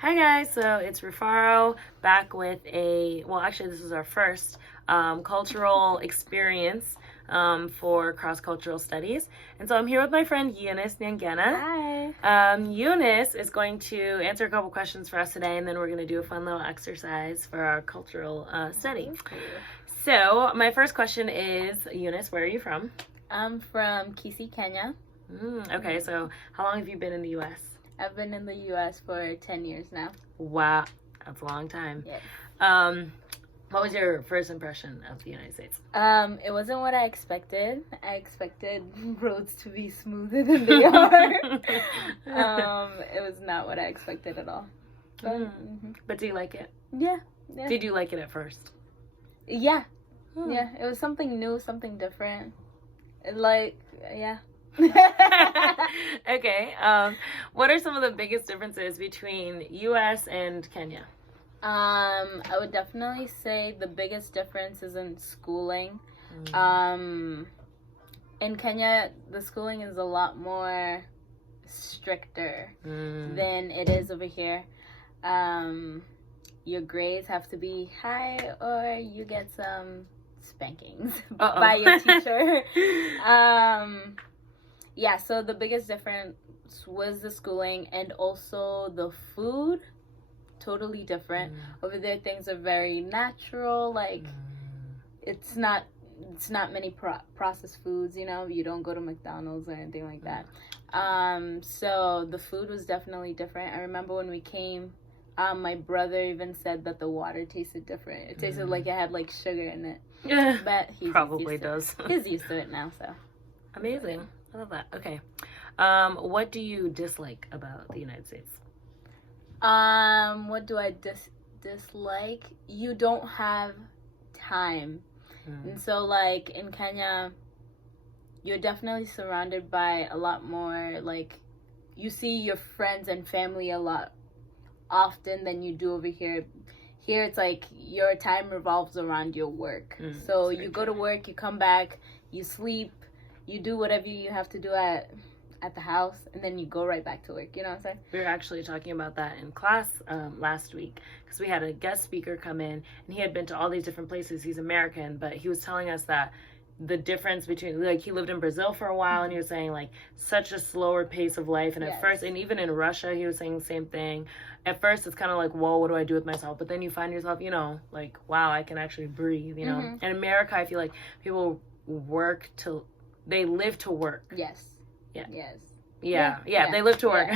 Hi guys, so it's Rufaro back with actually this is our first cultural experience for cross-cultural studies. And so I'm here with my friend Eunice Nyangena. Hi. Eunice is going to answer a couple questions for us today, and then we're going to do a fun little exercise for our cultural study. So my first question is, Eunice, where are you from? I'm from Kisii, Kenya. Okay, so how long have you been in the U.S.? I've been in the U.S. for 10 years now. Wow, that's a long time. Yes. What was your first impression of the United States? It wasn't what I expected. I expected roads to be smoother than they are. It was not what I expected at all. But do you like it? Yeah. Did you like it at first? Yeah. Yeah. It was something new, something different. Yeah. Okay. What are some of the biggest differences between U.S. and Kenya? I would definitely say the biggest difference is in schooling. In Kenya, the schooling is a lot more stricter than it is over here. Your grades have to be high or you get some spankings by your teacher. Yeah, so the biggest difference was the schooling and also the food. Totally different. Over there, things are very natural. Like, it's not many processed foods, you know? You don't go to McDonald's or anything like that. So the food was definitely different. I remember when we came, my brother even said that the water tasted different. It tasted like it had, like, sugar in it. But he's probably does. He's used to it now, so. Amazing. I love that. Okay. What do you dislike about the United States? What do I dislike? You don't have time. And so, like, in Kenya, you're definitely surrounded by a lot more, like, you see your friends and family a lot often than you do over here. Here, it's like your time revolves around your work. So you go to work, you come back, you sleep, you do whatever you have to do at the house, and then you go right back to work. You know what I'm saying? We were actually talking about that in class last week because we had a guest speaker come in, and he had been to all these different places. He's American, but he was telling us that the difference between, like, he lived in Brazil for a while, and he was saying, like, such a slower pace of life. And at first, and even in Russia, he was saying the same thing. At first, it's kind of like, whoa, what do I do with myself? But then you find yourself, you know, like, wow, I can actually breathe, you know? In America, I feel like people they live to work. Yes. Yeah. Yes. Yeah, they live to work.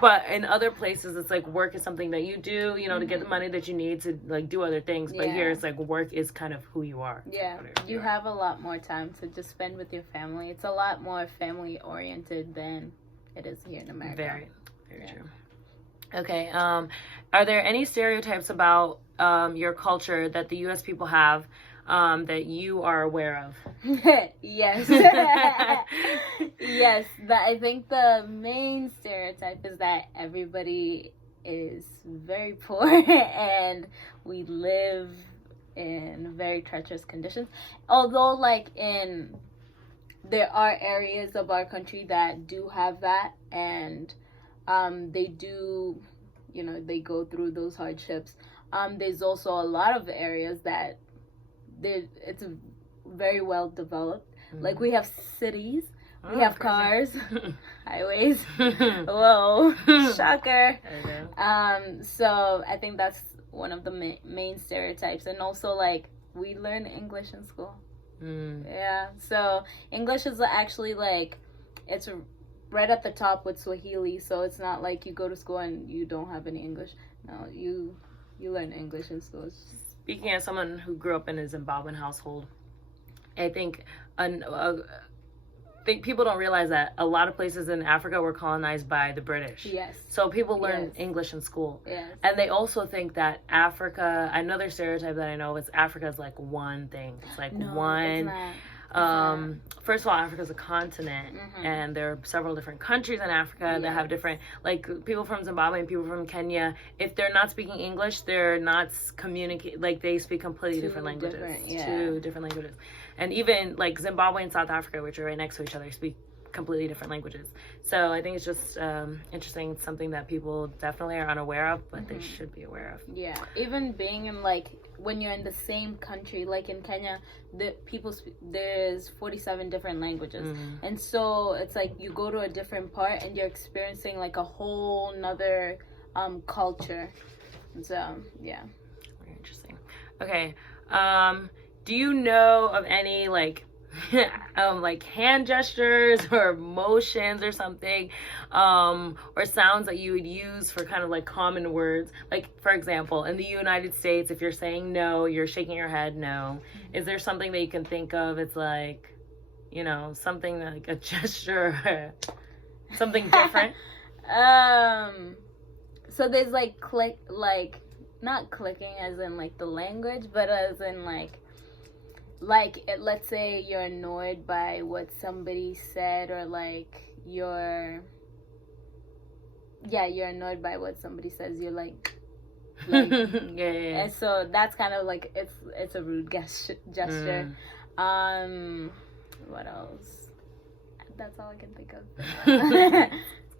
But in other places, it's like work is something that you do, you know, to get the money that you need to, like, do other things. But here, it's like work is kind of who you are. Yeah, you have a lot more time to just spend with your family. It's a lot more family-oriented than it is here in America. Very true. Okay, are there any stereotypes about your culture that the U.S. people have that you are aware of? Yes. Yes, I think the main stereotype is that everybody is very poor and we live in very treacherous conditions. Although, like, there are areas of our country that do have that, and they do, you know, they go through those hardships. There's also a lot of areas that it's very well developed. Like, we have cities, we have cars, highways. Whoa, shocker. So I think that's one of the main stereotypes. And also, like, we learn English in school. Yeah, so English is actually, like, it's right at the top with Swahili. So it's not like you go to school and you don't have any English. No, you learn English in school. Speaking as someone who grew up in a Zimbabwean household, I think people don't realize that a lot of places in Africa were colonized by the British. Yes. So people learn English in school. Yes. And they also think that Africa, another stereotype that I know is Africa is like one thing. It's like one. It's not. First of all, Africa is a continent, and there are several different countries in Africa that have different, like, people from Zimbabwe and people from Kenya. If they're not speaking English, they're not communicating. Like, they speak completely different languages. Two different languages. And even, like, Zimbabwe and South Africa, which are right next to each other, speak completely different languages. So I think it's just interesting. It's something that people definitely are unaware of, but they should be aware of. Yeah, even being in like when you're in the same country, like in Kenya, there's 47 different languages, and so it's like you go to a different part and you're experiencing like a whole nother culture. So yeah, very interesting. Okay, do you know of any like like hand gestures or motions or something, or sounds that you would use for kind of like common words? Like, for example, in the United States, if you're saying no, you're shaking your head no. Is there something that you can think of? It's like, you know, something like a gesture or something different? So there's like not clicking as in like the language, but as in let's say you're annoyed by what somebody said, or like you're annoyed by what somebody says, you're like yeah. And so that's kind of like it's a rude gesture. What else? That's all I can think of.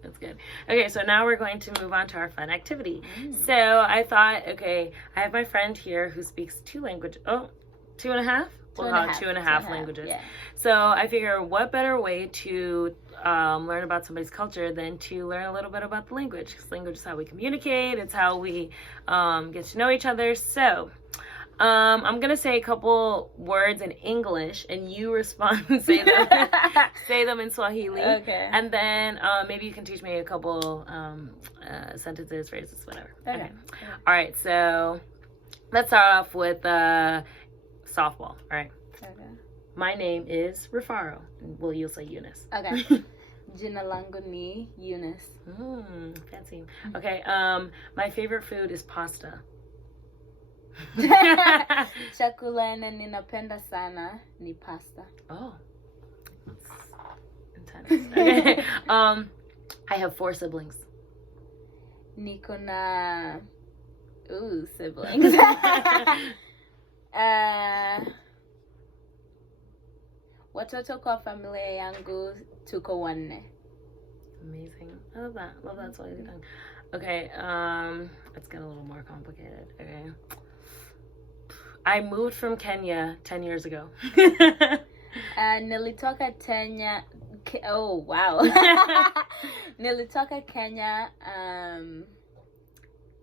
That's good. Okay, so now we're going to move on to our fun activity. So I thought, okay, I have my friend here who speaks 2 languages. Oh, 2.5? We'll call it 2.5 languages. Yeah. So I figure what better way to learn about somebody's culture than to learn a little bit about the language. Because language is how we communicate. It's how we get to know each other. So I'm going to say a couple words in English and you respond and say them in Swahili. Okay. And then maybe you can teach me a couple sentences, phrases, whatever. Okay. All right, so let's start off with softball. All right. Okay. My name is Rufaro. Well, you'll say Eunice. Okay. Jina langu ni Eunice. Fancy. Okay. My favorite food is pasta. Chakula na ninapenda sana ni pasta. Oh, that's intense. Okay. I have 4 siblings. Niko na siblings. Watoto kwa familia yangu tuko 4. Amazing. I love that. Love that Swahili tongue. Okay, let's get a little more complicated. Okay. I moved from Kenya 10 years ago. Nilitoka Kenya. Oh, wow. Nilitoka Kenya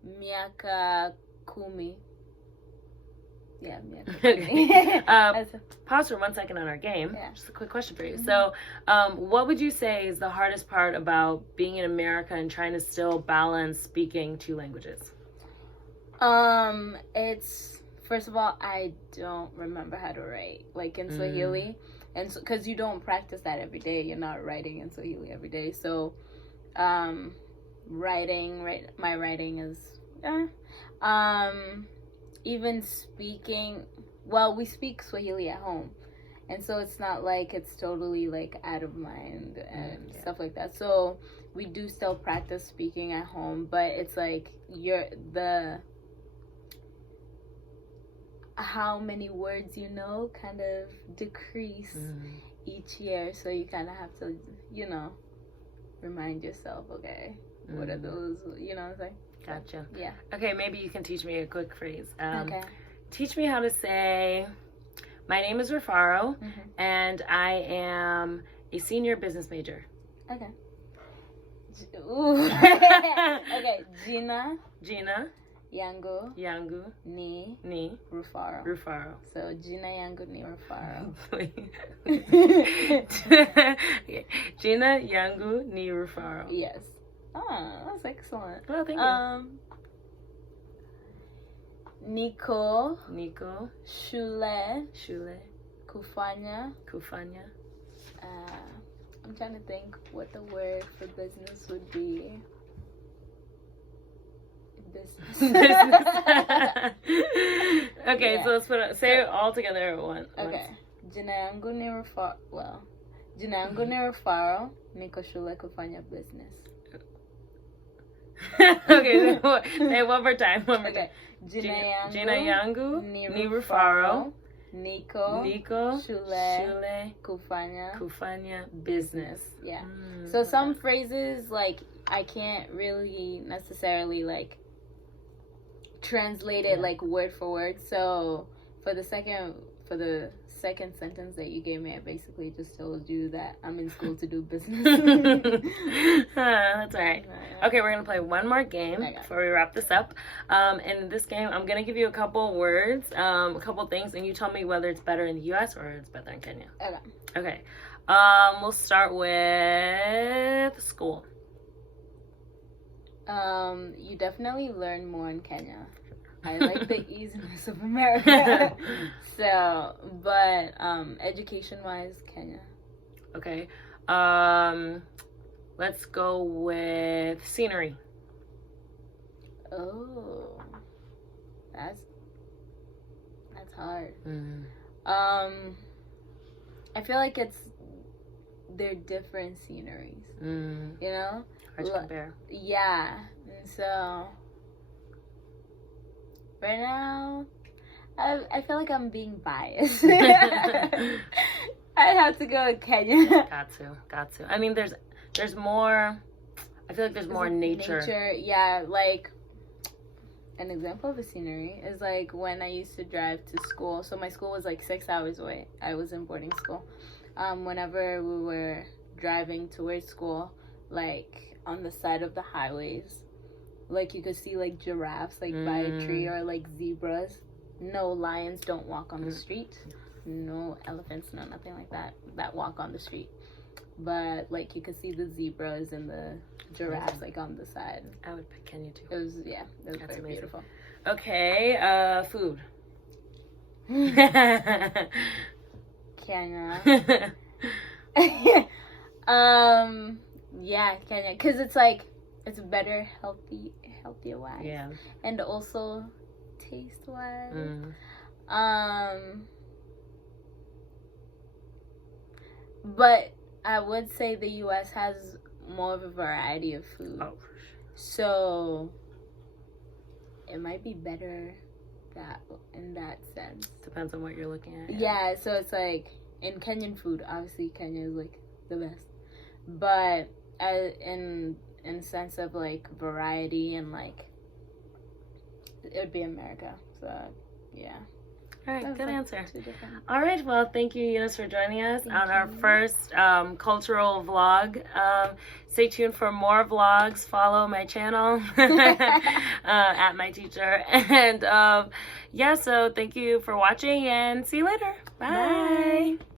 miaka 10. Yeah, miaka 10. Pause for 1 second on our game. Yeah. Just a quick question for you. So, what would you say is the hardest part about being in America and trying to still balance speaking 2 languages? It's, first of all, I don't remember how to write, like in Swahili. And so, because you don't practice that every day, you're not writing in Swahili every day. So, my writing is, even speaking, well, we speak Swahili at home. And so it's not like it's totally like out of mind and stuff like that. So we do still practice speaking at home, but it's like how many words you know kind of decrease each year. So you kind of have to, remind yourself, okay, what are those, you know what I'm saying? Gotcha. Yeah. Okay, maybe you can teach me a quick phrase. Okay. Teach me how to say, my name is Rufaro, and I am a senior business major. Okay. Okay. Jina yangu ni Rufaro. So Jina yangu ni Rufaro. Jina yangu ni Rufaro. Yes. Oh, that's excellent. Oh, thank you. Niko shule kufanya. I'm trying to think what the word for business would be. Business. Okay, Yeah. so let's say it all together at once. Okay. Jina yangu ni Rufaro, niko shule kufanya business. Okay, say it one more time. Okay. Jina yangu ni Rufaro, Nico, Nico, Shule, Kufanya, Kufanya, business. Yeah. So some phrases like I can't really necessarily like translate it like word for word. So for the second sentence that you gave me, I basically just told you that I'm in school to do business. That's all right. Okay, we're gonna play one more game before we wrap this up. And in this game, I'm gonna give you a couple words, a couple things, and you tell me whether it's better in the U.S. or it's better in Kenya. Okay. We'll start with school. You definitely learn more in Kenya. I like the easiness of America. So, but education-wise, Kenya. Okay. Let's go with scenery. Oh, that's hard. I feel like they're different sceneries. You know? Hard to compare. Yeah. And so right now, I feel like I'm being biased. I have to go with Kenya. Got to. I mean, there's more. I feel like there's more nature. Yeah, like an example of a scenery is like when I used to drive to school. So my school was like 6 hours away. I was in boarding school. Whenever we were driving towards school, like on the side of the highways, like you could see like giraffes like by a tree, or like zebras. No, lions don't walk on the street. No elephants, no nothing like that walk on the street. But like you could see the zebras and the giraffes like on the side. I would pick Kenya too. It was very beautiful. Okay, food. Kenya. Yeah, Kenya, because it's like it's better healthier wise. Yeah. And also taste wise. But I would say the US has more of a variety of food. Oh, for sure. So it might be better in that sense. Depends on what you're looking at. Yeah, so it's like in Kenyan food, obviously Kenya is like the best. But in sense of like variety and like it would be America. So yeah. All right, good like answer. two different. All right, well, thank you, Eunice, for joining us on our first cultural vlog. Stay tuned for more vlogs. Follow my channel at my teacher. And yeah, so thank you for watching and see you later. Bye.